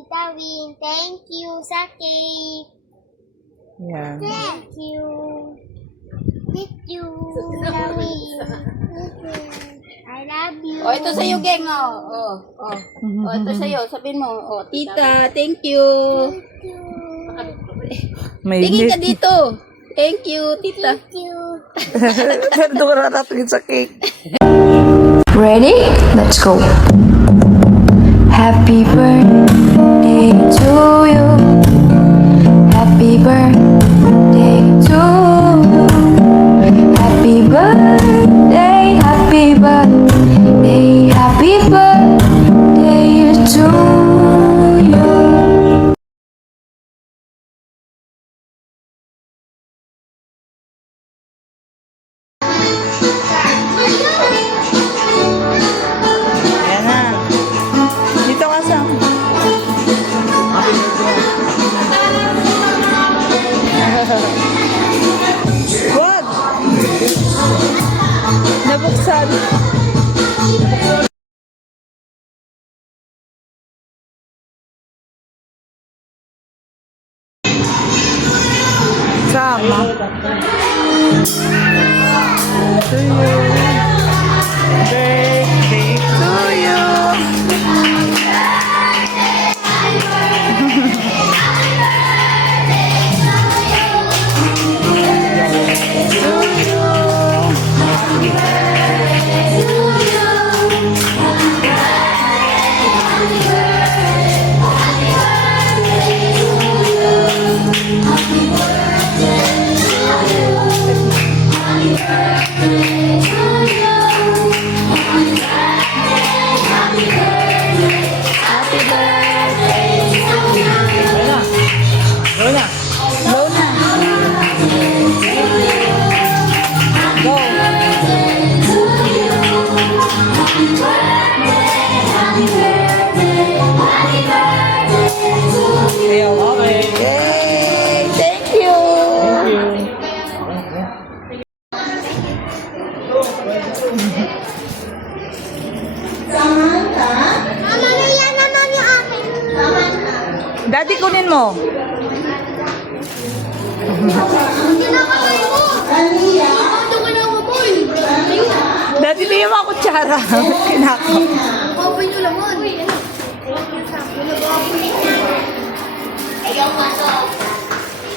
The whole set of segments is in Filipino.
Tita Win, thank you sa cake. Yan. Thank you. Thank you, Tita Win. I love you. Oh, ito sa'yo, Geng. Oh, ito sa'yo. Sabihin mo. Oh, tita, thank you. Thank you. May Tingin ka dito. Thank you, tita. Thank you. Pero doon ka natatingin sa cake. Ready? Let's go. Happy birthday to you. Happy birthday to you. Happy birthday, happy birthday, happy birthday to you. Yan na. Dito ka sa... What? Nabuksan. Sama. To you. Birthday to you. Yay! Thank you! Mama, yan naman yung akin. Daddy, kunin mo. Kinakatay mo. Ito ko na ako, boy. Daddy, bigyan mo ako kutsara. Kinako. Open yung laman.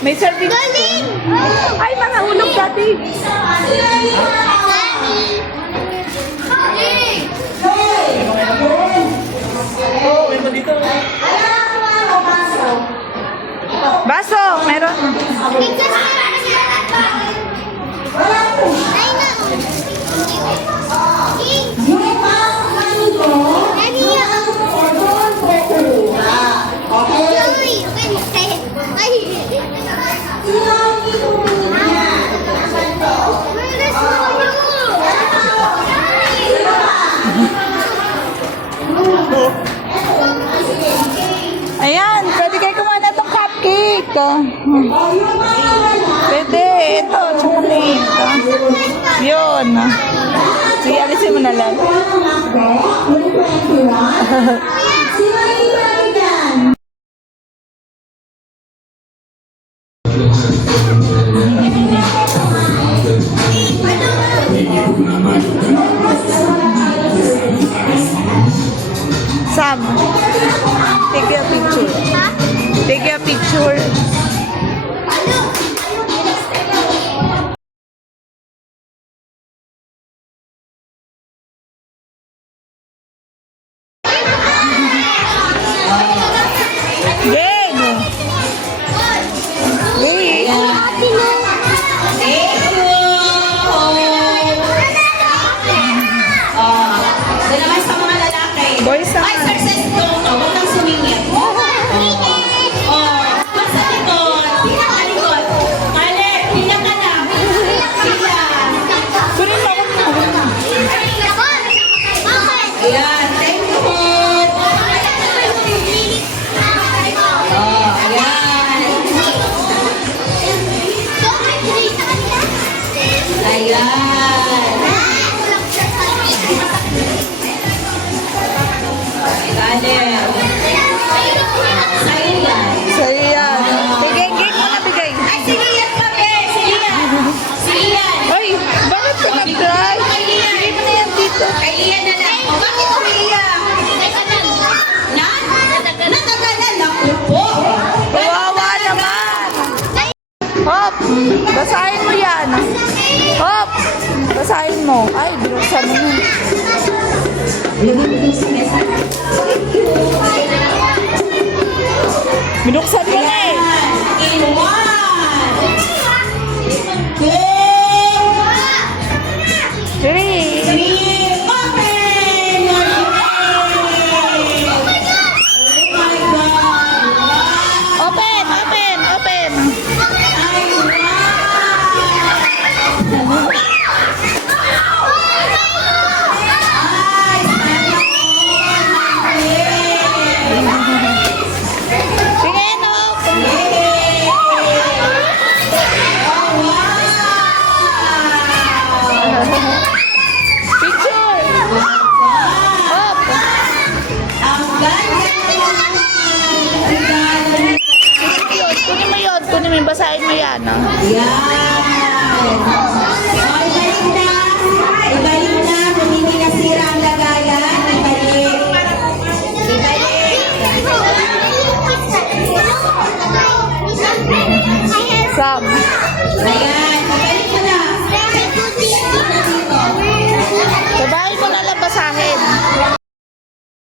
May serving. Galing! Ay, mga hulog, Daddy. Baso, meron. Ayan, pwede kayo kumain na itong cupcake. Pwede, ito, chocolate. Yun. Sige, alisin mo na lang. Sam, take a picture. Take a picture. Game. Doon naman sa mga lalaki. Boys Ay, naman. success to. Huwag nang sumingit. Basta dito. Pinakalikot. Mali, pinaka ka na. Sila. Kunin mo ako. Ayan, thank you. Ayan. Ayan. Dale. Basahin mo yan. Hop! Basahin mo. Ay, binuksan mo yun. Lagay mo sa mesa.